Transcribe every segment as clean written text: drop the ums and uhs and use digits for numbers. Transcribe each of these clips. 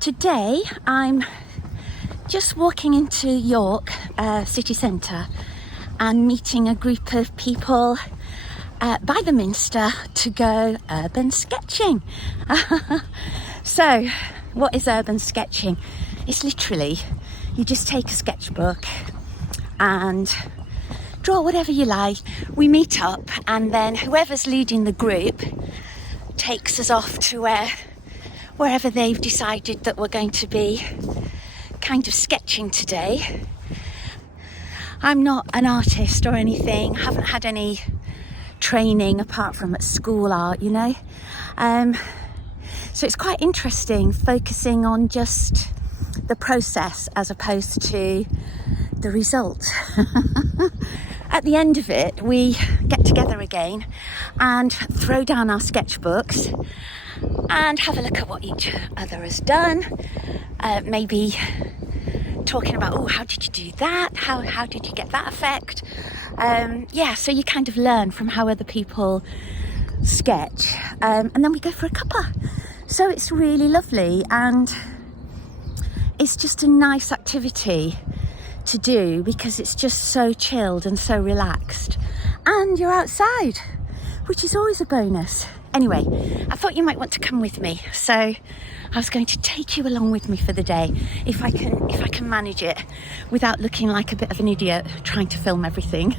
Today I'm just walking into York city centre and meeting a group of people by the Minster to go urban sketching. So what is urban sketching? It's literally you just take a sketchbook and draw whatever you like. We meet up and then whoever's leading the group takes us off to wherever they've decided that we're going to be kind of sketching today. I'm not an artist or anything, haven't had any training apart from at school art, you know. So it's quite interesting focusing on just the process as opposed to the result. At the end of it, we get together again and throw down our sketchbooks and have a look at what each other has done. Maybe talking about, oh, how did you do that? How did you get that effect? So you kind of learn from how other people sketch. And then we go for a cuppa. So it's really lovely and it's just a nice activity to do because it's just so chilled and so relaxed. And you're outside, which is always a bonus. Anyway, I thought you might want to come with me, so I was going to take you along with me for the day, if I can manage it without looking like a bit of an idiot trying to film everything.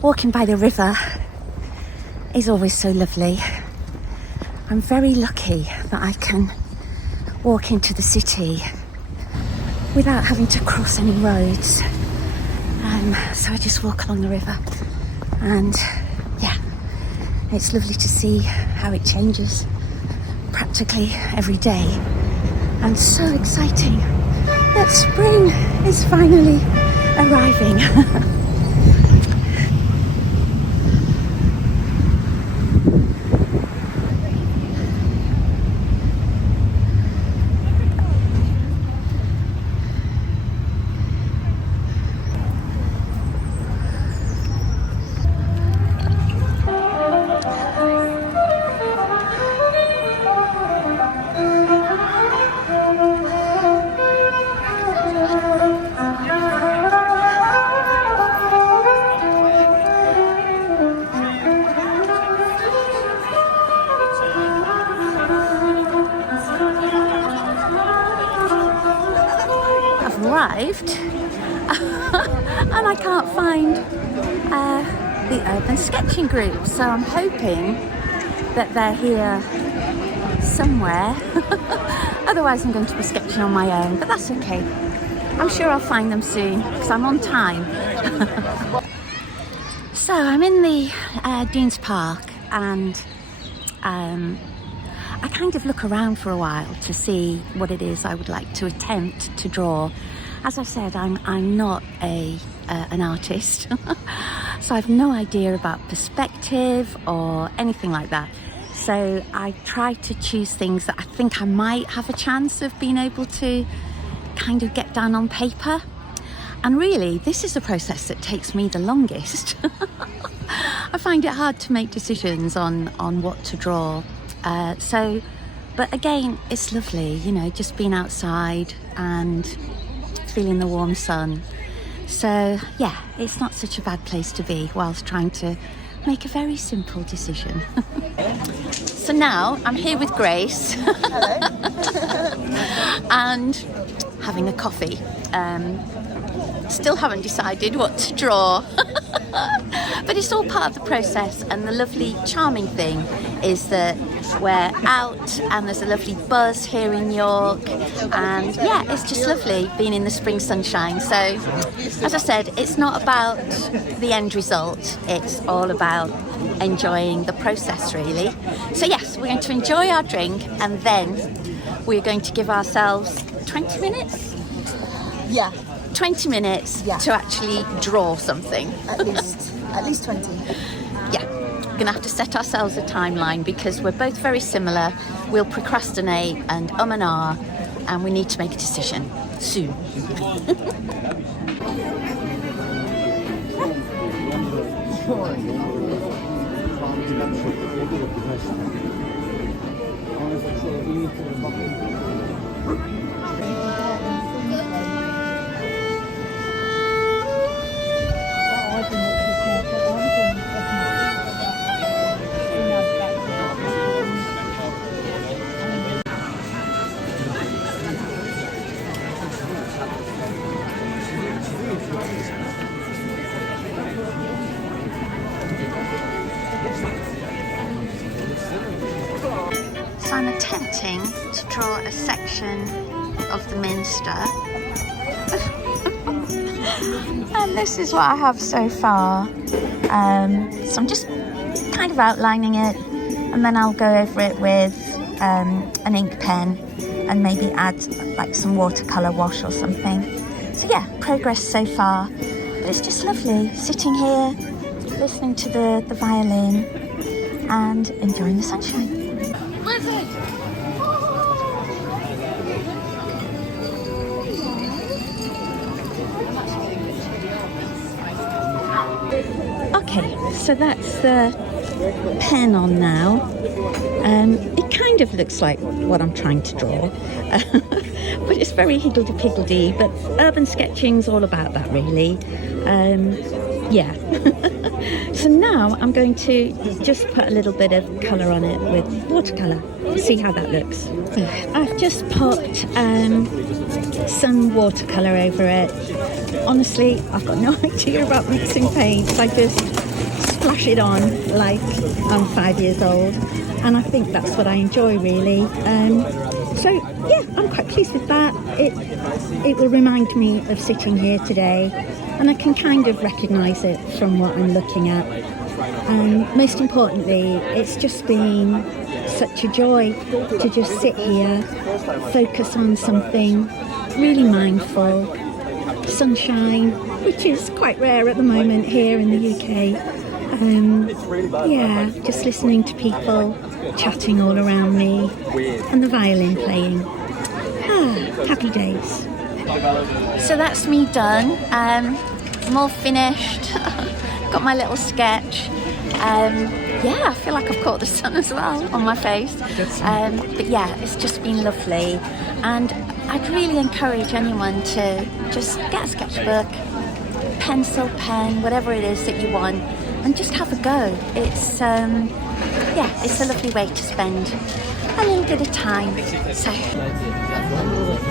Walking by the river is always so lovely. I'm very lucky that I can walk into the city without having to cross any roads. So I just walk along the river and it's lovely to see how it changes practically every day, and so exciting that spring is finally arriving. Arrived and I can't find the urban sketching group, so I'm hoping that they're here somewhere. Otherwise I'm going to be sketching on my own, but that's okay. I'm sure I'll find them soon because I'm on time. So I'm in the Dean's Park and I kind of look around for a while to see what it is I would like to attempt to draw. As I said, I'm not an artist, so I've no idea about perspective or anything like that. So I try to choose things that I think I might have a chance of being able to kind of get down on paper. And really, this is a process that takes me the longest. I find it hard to make decisions on what to draw. But again, it's lovely, you know, just being outside and feeling the warm sun. So yeah, it's not such a bad place to be whilst trying to make a very simple decision. So now I'm here with Grace. Hello. And having a coffee. Still haven't decided what to draw. But it's all part of the process, and the lovely charming thing is that we're out and there's a lovely buzz here in York, and yeah, it's just lovely being in the spring sunshine. So as I said, it's not about the end result, it's all about enjoying the process really. So yes, we're going to enjoy our drink and then we're going to give ourselves 20 minutes? Yeah. 20 minutes to actually draw something. At least 20. Yeah, we're going to have to set ourselves a timeline because we're both very similar. We'll procrastinate and ah, and we need to make a decision soon. attempting to draw a section of the Minster. And this is what I have so far. So I'm just kind of outlining it, and then I'll go over it with an ink pen and maybe add like some watercolour wash or something. So yeah, progress so far. But it's just lovely sitting here, listening to the violin and enjoying the sunshine. Okay, so that's the pen on now. It kind of looks like what I'm trying to draw, but it's very higgledy-piggledy, but urban sketching's all about that really. Yeah. So now I'm going to just put a little bit of colour on it with watercolour to see how that looks. I've just popped some watercolour over it. Honestly, I've got no idea about mixing paints. I just splash it on like I'm 5 years old, and I think that's what I enjoy really. So yeah, I'm quite pleased with that. It will remind me of sitting here today, and I can kind of recognise it from what I'm looking at. And most importantly, it's just been such a joy to just sit here, focus on something, really mindful, sunshine, which is quite rare at the moment here in the UK. Yeah, just listening to people chatting all around me and the violin playing. Happy days. So that's me done. I'm all finished. Got my little sketch. Yeah, I feel like I've caught the sun as well on my face. But yeah, it's just been lovely. And I'd really encourage anyone to just get a sketchbook, pencil, pen, whatever it is that you want, and just have a go. It's yeah, it's a lovely way to spend a little bit of time.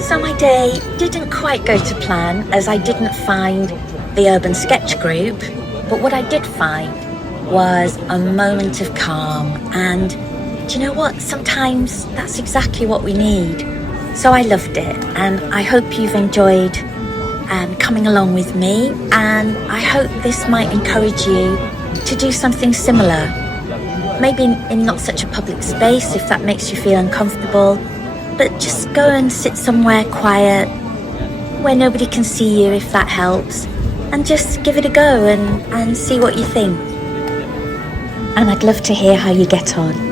So my day didn't quite go to plan, as I didn't find the urban sketch group, but what I did find was a moment of calm. And do you know what? Sometimes that's exactly what we need. So I loved it, and I hope you've enjoyed coming along with me, and I hope this might encourage you to do something similar. Maybe in not such a public space if that makes you feel uncomfortable, but just go and sit somewhere quiet where nobody can see you if that helps, and just give it a go and see what you think. And I'd love to hear how you get on.